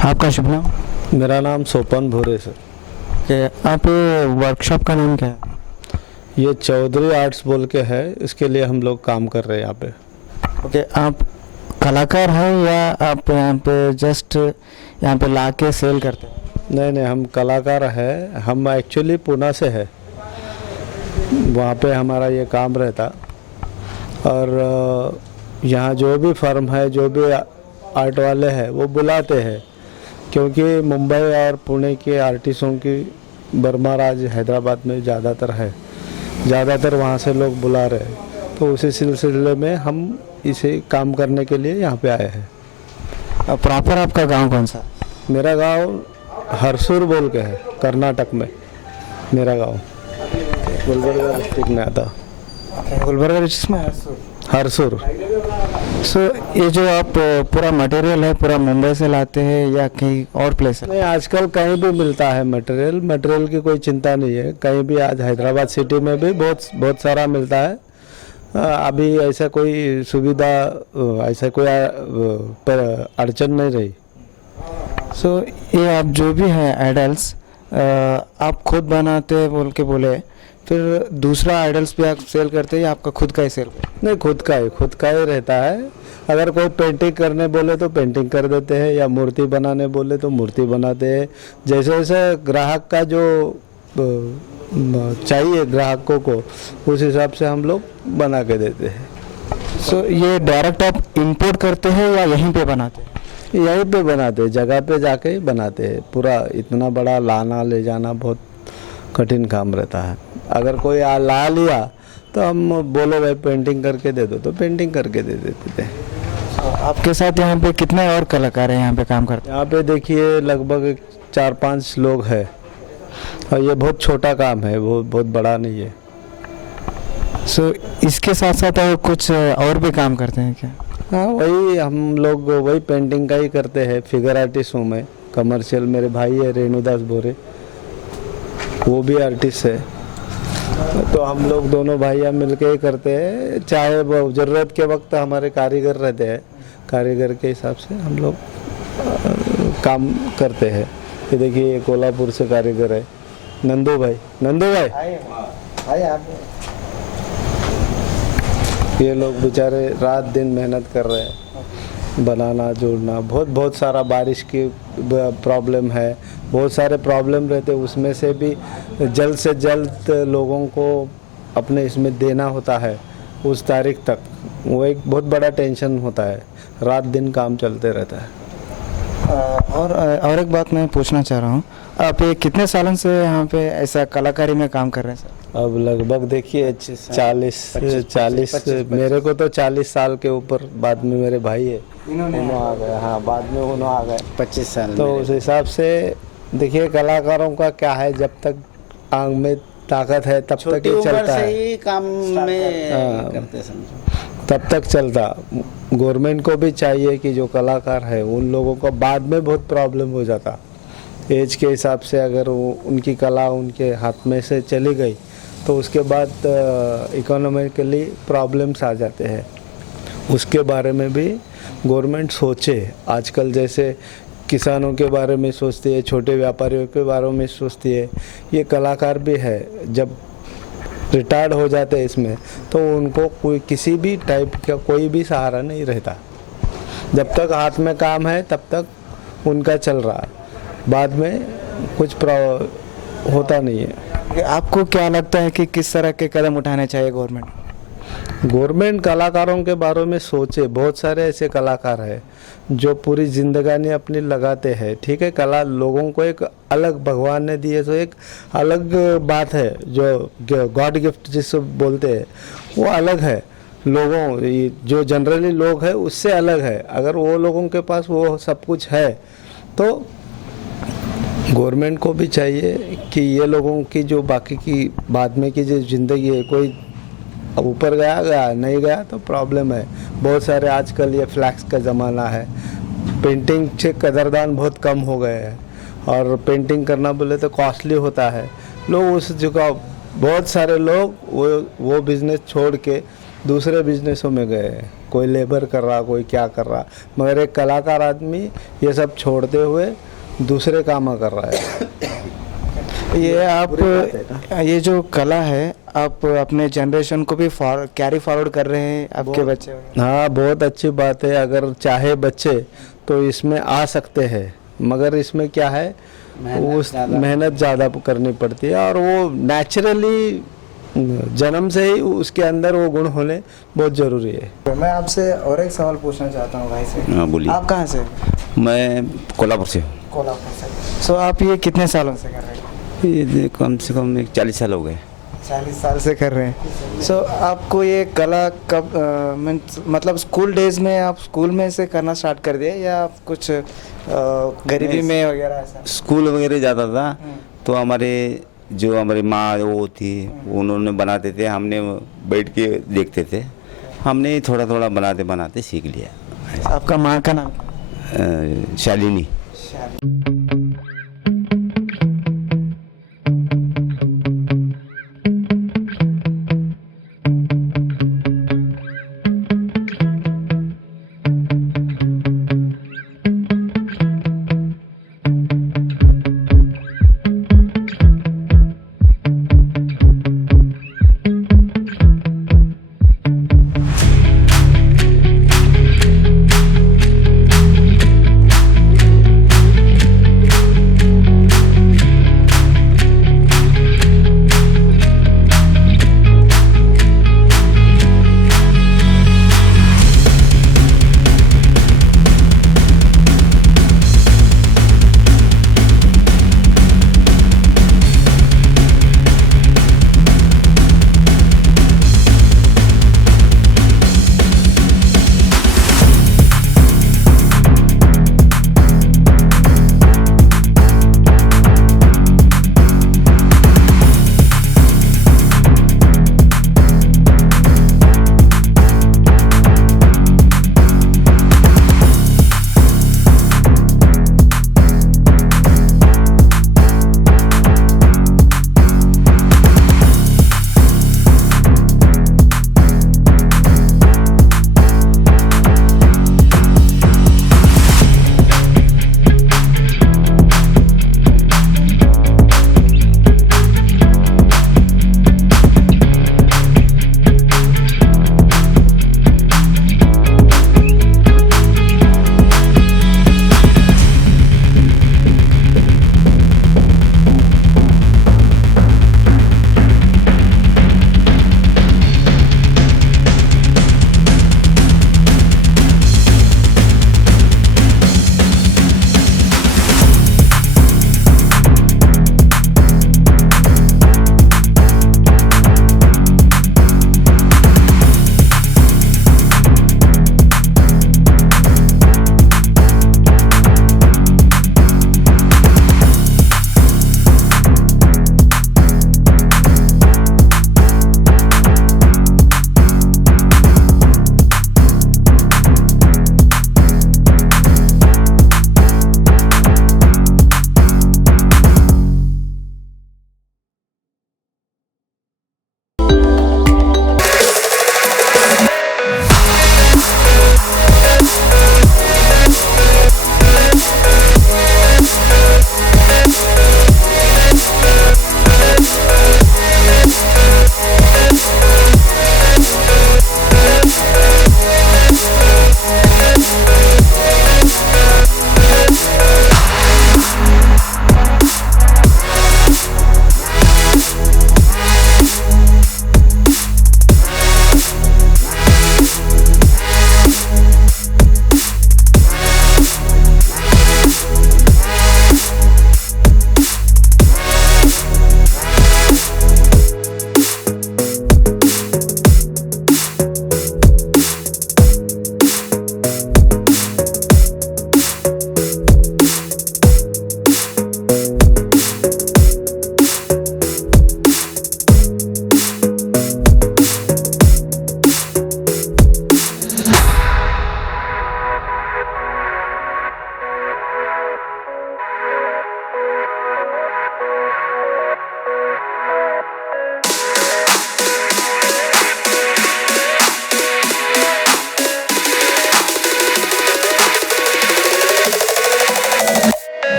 आपका शुभ नाम? मेरा नाम सोपन भूरे सर। आप वर्कशॉप का नाम क्या है? ये चौधरी आर्ट्स बोल के है, इसके लिए हम लोग काम कर रहे हैं यहाँ पे। ओके, आप कलाकार हैं या आप यहाँ पे जस्ट यहाँ पे ला के सेल करते हैं? नहीं नहीं, हम कलाकार है। हम एक्चुअली पुणे से है, वहाँ पे हमारा ये काम रहता। और यहाँ जो भी फर्म है, जो भी आर्ट वाले हैं, वो बुलाते हैं, क्योंकि मुंबई और पुणे के आर्टिस्टों की भरमार आज हैदराबाद में ज़्यादातर है, ज़्यादातर वहाँ से लोग बुला रहे हैं। तो उसी सिलसिले में हम इसे काम करने के लिए यहाँ पे आए हैं। प्रॉपर आपका गांव कौन सा? मेरा गांव हरसूर बोल के है, कर्नाटक में मेरा गांव, गुलबर्गा डिस्ट्रिक्ट में आता। गुलबर्गा डिस्ट्रिक्ट में हरसूर। सो ये जो आप पूरा मटेरियल है पूरा मुंबई से लाते हैं या कहीं और प्लेस है? नहीं, आजकल कहीं भी मिलता है मटेरियल की कोई चिंता नहीं है। कहीं भी आज हैदराबाद सिटी में भी बहुत सारा मिलता है। अभी ऐसा कोई सुविधा, ऐसा कोई पर अड़चन नहीं रही। सो ये आप जो भी है आइडल्स आप खुद बनाते बोल के बोले, फिर दूसरा आइडल्स भी आप सेल करते हैं या आपका खुद का ही सेल? नहीं, खुद का ही रहता है। अगर कोई पेंटिंग करने बोले तो पेंटिंग कर देते हैं, या मूर्ति बनाने बोले तो मूर्ति बनाते हैं। जैसे जैसे ग्राहक का जो चाहिए ग्राहकों को, उस हिसाब से हम लोग बना के देते हैं। सो ये डायरेक्ट आप इंपोर्ट करते हैं या यहीं पे बनाते हैं? यहीं पे बनाते हैं, जगह पे जाके ही बनाते हैं। पूरा इतना बड़ा लाना ले जाना बहुत कठिन काम रहता है। अगर कोई ला लिया तो हम बोलो भाई पेंटिंग करके दे दो, तो पेंटिंग करके दे देते थे। आपके साथ यहाँ पे कितने और कलाकार हैं यहाँ पे काम करते हैं? यहाँ पे देखिए लगभग 4-5 लोग हैं, और ये बहुत छोटा काम है, वो बहुत बड़ा नहीं है। सो इसके साथ साथ और कुछ और भी काम करते हैं क्या? हाँ, वही हम लोग वही पेंटिंग का ही करते हैं। फिगर आर्टिस्ट हूँ मैं, कमर्शियल। मेरे भाई है रेणुदास भोरे, वो भी आर्टिस्ट है। तो हम लोग दोनों भाइयाँ मिलके ही करते हैं। चाहे वो ज़रूरत के वक्त हमारे कारीगर रहते हैं, कारीगर के हिसाब से हम लोग काम करते हैं। ये देखिए, ये कोल्हापुर से कारीगर है, नंदू भाई। ये लोग बेचारे रात दिन मेहनत कर रहे हैं, बनाना जोड़ना। बहुत सारा बारिश की प्रॉब्लम है, बहुत सारे प्रॉब्लम रहते, उसमें से भी जल्द से जल्द लोगों को अपने इसमें देना होता है उस तारीख तक। वो एक बहुत बड़ा टेंशन होता है, रात दिन काम चलते रहता है। और एक बात मैं पूछना चाह रहा हूँ, आप ये कितने सालों से यहाँ पे ऐसा कलाकारी में काम कर रहे हैं सर? अब लगभग देखिए 40 मेरे को तो 40 साल के ऊपर। बाद में मेरे भाई है, उन्होंने आ गए। हाँ, बाद में उन्होंने आ गए 25 साल। तो उस हिसाब से देखिए, कलाकारों का क्या है, जब तक आंख में ताकत है तब तक ही चलता है, काम में करते समझो, तब तक चलता। गवर्नमेंट को भी चाहिए कि जो कलाकार है उन लोगों को बाद में बहुत प्रॉब्लम हो जाता एज के हिसाब से। अगर उनकी कला उनके हाथ में से चली गई तो उसके बाद इकोनॉमिकली प्रॉब्लम्स आ जाते हैं। उसके बारे में भी गवर्नमेंट सोचे। आजकल जैसे किसानों के बारे में सोचती है, छोटे व्यापारियों के बारे में सोचती है, ये कलाकार भी है। जब रिटायर्ड हो जाते हैं इसमें, तो उनको कोई किसी भी टाइप का कोई भी सहारा नहीं रहता। जब तक हाथ में काम है तब तक उनका चल रहा है, बाद में कुछ होता नहीं है। आपको क्या लगता है कि किस तरह के कदम उठाने चाहिए गवर्नमेंट? गवर्नमेंट कलाकारों के बारे में सोचे। बहुत सारे ऐसे कलाकार हैं जो पूरी जिंदगानी अपनी लगाते हैं। ठीक है, कला लोगों को एक अलग भगवान ने दी है, तो एक अलग बात है, जो गॉड गिफ्ट जिसको बोलते हैं, वो अलग है। लोगों जो जनरली लोग हैं उससे अलग है। अगर वो लोगों के पास वो सब कुछ है, तो गवर्नमेंट को भी चाहिए कि ये लोगों की जो बाकी की बाद में की जो ज़िंदगी है, कोई ऊपर गया नहीं गया तो प्रॉब्लम है। बहुत सारे आजकल ये फ्लैक्स का ज़माना है, पेंटिंग से कदरदान बहुत कम हो गए हैं, और पेंटिंग करना बोले तो कॉस्टली होता है। लोग उस जगह बहुत सारे लोग वो बिज़नेस छोड़ के दूसरे बिजनेसों में गए हैं। कोई लेबर कर रहा, कोई क्या कर रहा, मगर एक कलाकार आदमी ये सब छोड़ते हुए दूसरे काम कर रहा है। ये आप ये जो कला है आप अपने जनरेशन को भी कैरी फॉरवर्ड कर रहे हैं आपके बच्चे। हाँ, बहुत अच्छी बात है। अगर चाहे बच्चे तो इसमें आ सकते हैं, मगर इसमें क्या है, मेहनत ज़्यादा करनी पड़ती है और वो नेचुरली जन्म से ही उसके अंदर वो गुण होने बहुत ज़रूरी है। मैं आपसे और एक सवाल पूछना चाहता हूँ भाई से। हाँ बोलिए। आप कहाँ से? मैं कोल्हापुर से हूँ। कोल्हापुर से। सो आप ये कितने सालों से कर रहे हैं? ये कम से कम 40 साल हो गए। 40 साल से कर रहे हैं। सो आपको ये कला कब मतलब स्कूल डेज में आप स्कूल में से करना स्टार्ट कर दिए या आप कुछ गरीबी में वगैरह ऐसा? स्कूल वगैरह जाता था तो हमारी माँ वो थी, उन्होंने बनाते थे, हमने बैठ के देखते थे, हमने थोड़ा थोड़ा बनाते बनाते सीख लिया। आपका माँ का नाम? शालिनी। शालिनी।